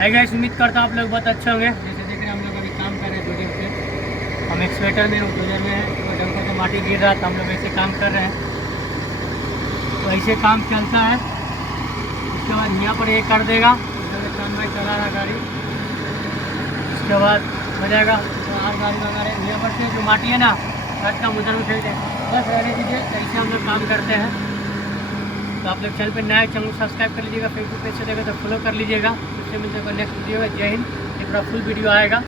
Hi guys, उम्मीद करता हूँ आप लोग बहुत अच्छे होंगे। जैसे देख रहे हैं हम लोग अभी काम कर रहे हैं 2 दिन से। हम एक स्वेटर में डोजर में तो जंगल को माटी गिर रहा था, हम लोग ऐसे काम कर रहे हैं। तो ऐसे काम चलता है। उसके बाद यहाँ पर ये कर देगा, चांद भाई चला रहा गाड़ी। उसके बाद हो जाएगा तो और गाड़ी लगा रहे यहाँ पर से जो माटी है ना एकदम उधर में फेंक दें, बस रहने दीजिए। ऐसे हम लोग काम करते हैं। तो आप लोग चैनल पर नया चैनल सब्सक्राइब कर लीजिएगा, फेसबुक पेज से देगा तो फॉलो कर लीजिएगा। उससे मिलते हैं नेक्स्ट वीडियो में। जय हिंद। एक पूरा फुल वीडियो आएगा।